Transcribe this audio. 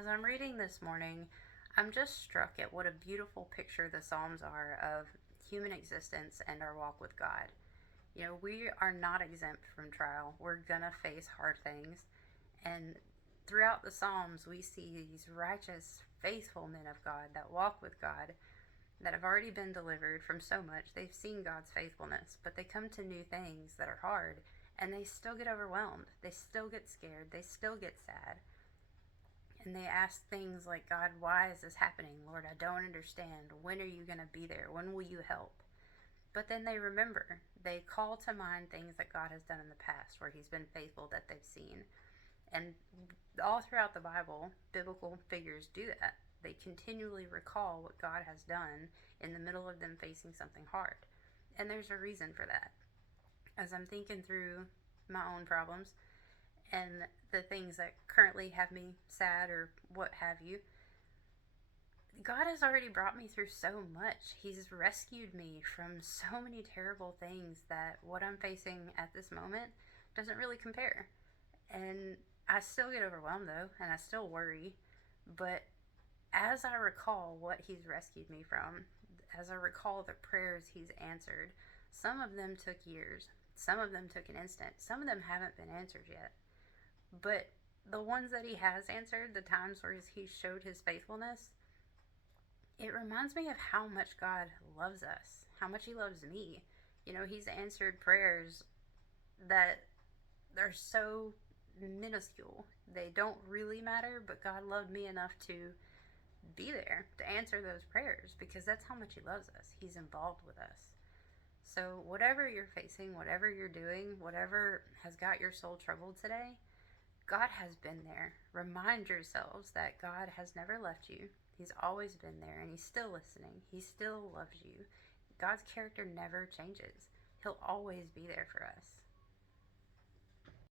As I'm reading this morning, I'm just struck at what a beautiful picture the Psalms are of human existence and our walk with God. We are not exempt from trial. We're going to face hard things. And throughout the Psalms, we see these righteous, faithful men of God that walk with God that have already been delivered from so much. They've seen God's faithfulness, but they come to new things that are hard and they still get overwhelmed. They still get scared. They still get sad. And they ask things like, God, why is this happening? Lord, I don't understand. When are you going to be there? When will you help? But then they remember. They call to mind things that God has done in the past where He's been faithful that they've seen. And all throughout the Bible, biblical figures do that. They continually recall what God has done in the middle of them facing something hard. And there's a reason for that. As I'm thinking through my own problems and the things that currently have me sad or what have you, God has already brought me through so much. He's rescued me from so many terrible things that what I'm facing at this moment doesn't really compare. And I still get overwhelmed though, and I still worry. But as I recall what He's rescued me from, as I recall the prayers He's answered, some of them took years, some of them took an instant, some of them haven't been answered yet. But the ones that He has answered, the times where He showed His faithfulness, it reminds me of how much God loves us, how much He loves me. He's answered prayers that are so minuscule. They don't really matter, but God loved me enough to be there to answer those prayers because that's how much He loves us. He's involved with us. So, whatever you're facing, whatever you're doing, whatever has got your soul troubled today, God has been there. Remind yourselves that God has never left you. He's always been there and He's still listening. He still loves you. God's character never changes. He'll always be there for us.